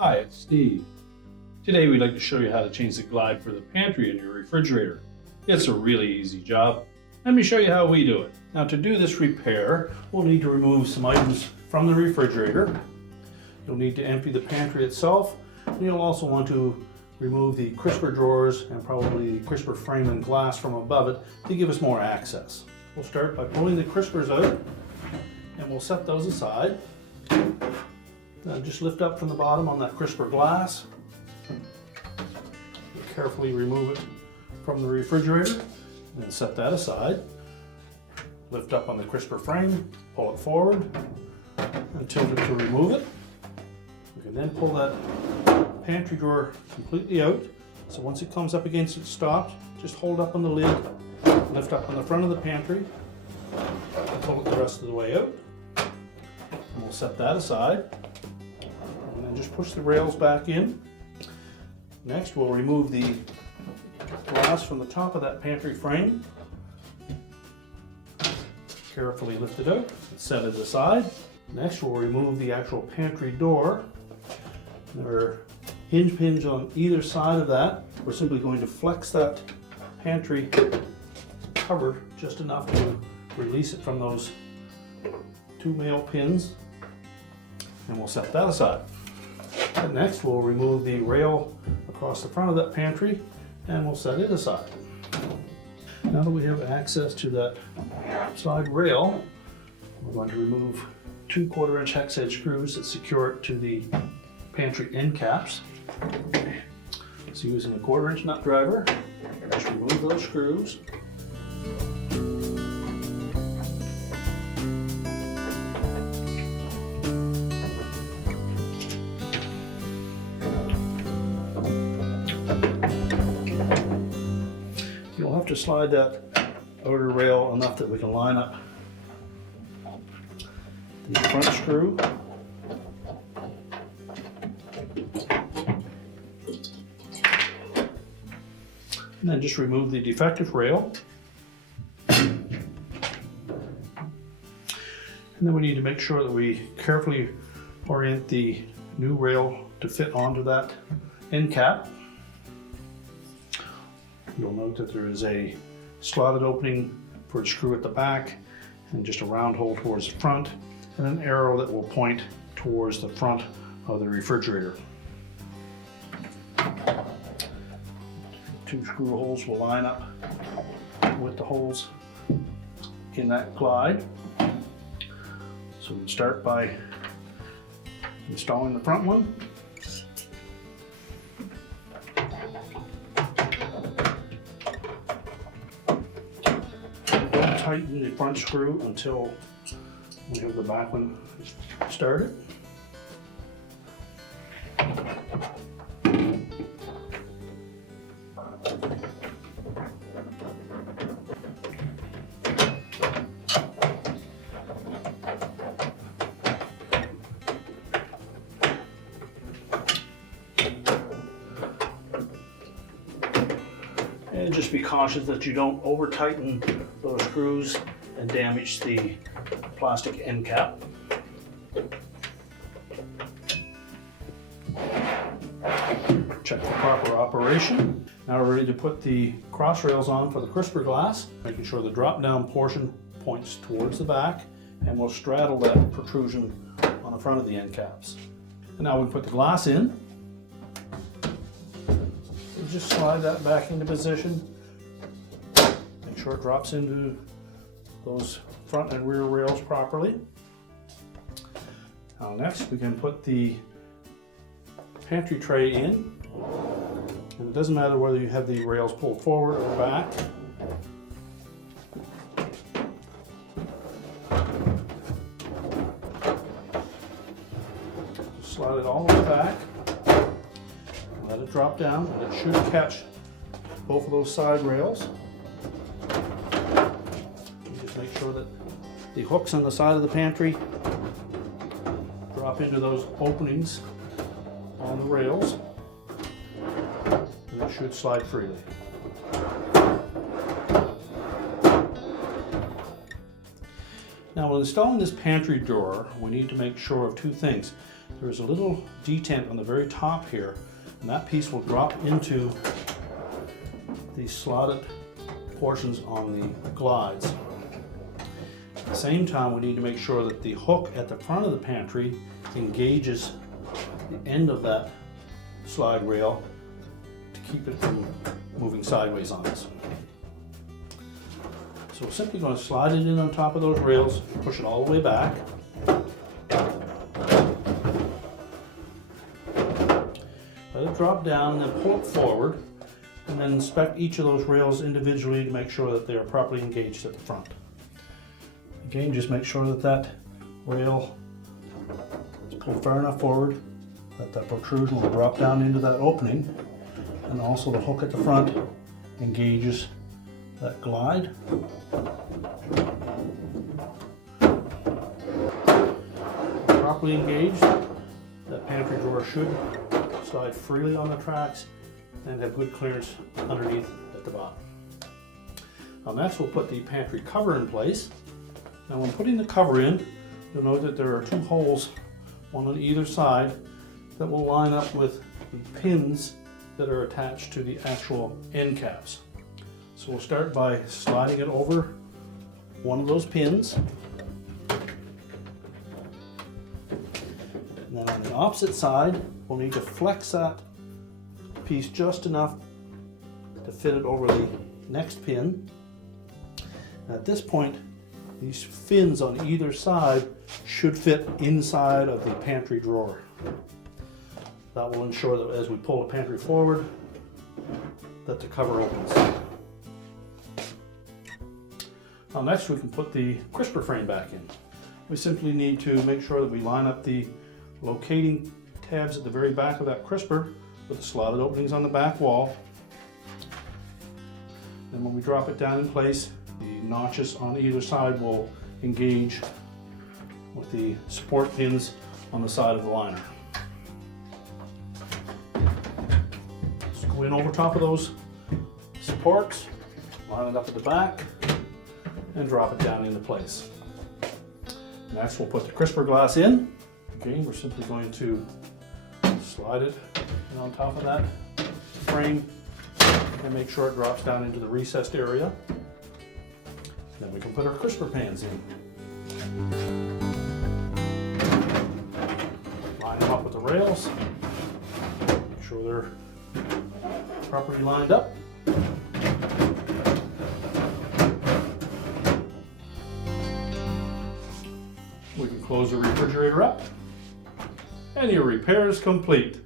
Hi, it's Steve. Today we'd like to show you how to change the glide for the pantry in your refrigerator. It's a really easy job. Let me show you how we do it. Now to do this repair, we'll need to remove some items from the refrigerator. You'll need to empty the pantry itself, and you'll also want to remove the crisper drawers and probably the crisper frame and glass from above it to give us more access. We'll start by pulling the crispers out, and we'll set those aside. Just lift up from the bottom on that crisper glass. Carefully remove it from the refrigerator and then set that aside. Lift up on the crisper frame, pull it forward and tilt it to remove it. You can then pull that pantry drawer completely out. So once it comes up against its stop, just hold up on the lid, lift up on the front of the pantry, and pull it the rest of the way out. And we'll set that aside. And then just push the rails back in. Next, we'll remove the glass from the top of that pantry frame. Carefully lift it out and set it aside. Next, we'll remove the actual pantry door. There are hinge pins on either side of that. We're simply going to flex that pantry cover just enough to release it from those two male pins. And we'll set that aside. And next, we'll remove the rail across the front of that pantry and we'll set it aside. Now that we have access to that side rail, we're going to remove 2 1/4-inch hex edge screws that secure it to the pantry end caps. So using a 1/4-inch nut driver, just remove those screws. You'll have to slide that outer rail enough that we can line up the front screw. And then just remove the defective rail. And then we need to make sure that we carefully orient the new rail to fit onto that end cap. You'll note that there is a slotted opening for a screw at the back and just a round hole towards the front and an arrow that will point towards the front of the refrigerator. 2 screw holes will line up with the holes in that glide. So we'll start by installing the front one. Don't tighten the front screw until we have the back one started. And just be cautious that you don't over tighten those screws and damage the plastic end cap. Check for proper operation. Now we're ready to put the cross rails on for the crisper glass, making sure the drop down portion points towards the back, and we'll straddle that protrusion on the front of the end caps. And now we put the glass in. Just slide that back into position. Make sure it drops into those front and rear rails properly. Now next we can put the pantry tray in. And it doesn't matter whether you have the rails pulled forward or back. Just slide it all the way back. Let it drop down, and it should catch both of those side rails. You just make sure that the hooks on the side of the pantry drop into those openings on the rails, and it should slide freely. Now when installing this pantry door, we need to make sure of two things. There is a little detent on the very top here, and that piece will drop into the slotted portions on the glides. At the same time, we need to make sure that the hook at the front of the pantry engages the end of that slide rail to keep it from moving sideways on us. So we're simply going to slide it in on top of those rails, push it all the way back. Let it drop down and then pull it forward, and then inspect each of those rails individually to make sure that they are properly engaged at the front. Again, just make sure that that rail is pulled far enough forward that that protrusion will drop down into that opening, and also the hook at the front engages that glide. Properly engaged, that pantry drawer should slide freely on the tracks and have good clearance underneath at the bottom. Now next we'll put the pantry cover in place. Now when putting the cover in, you'll note that there are two holes, one on either side, that will line up with the pins that are attached to the actual end caps. So we'll start by sliding it over one of those pins. And then on the opposite side, we'll need to flex that piece just enough to fit it over the next pin. And at this point, these fins on either side should fit inside of the pantry drawer. That will ensure that as we pull the pantry forward, that the cover opens. Now next we can put the crisper frame back in. We simply need to make sure that we line up the locating tabs at the very back of that crisper with the slotted openings on the back wall. Then when we drop it down in place, the notches on either side will engage with the support pins on the side of the liner. Just go in over top of those supports, line it up at the back, and drop it down into place. Next we'll put the crisper glass in. Again, we're simply going to slide it in on top of that frame and make sure it drops down into the recessed area. Then we can put our crisper pans in. Line them up with the rails. Make sure they're properly lined up. We can close the refrigerator up, and your repair is complete.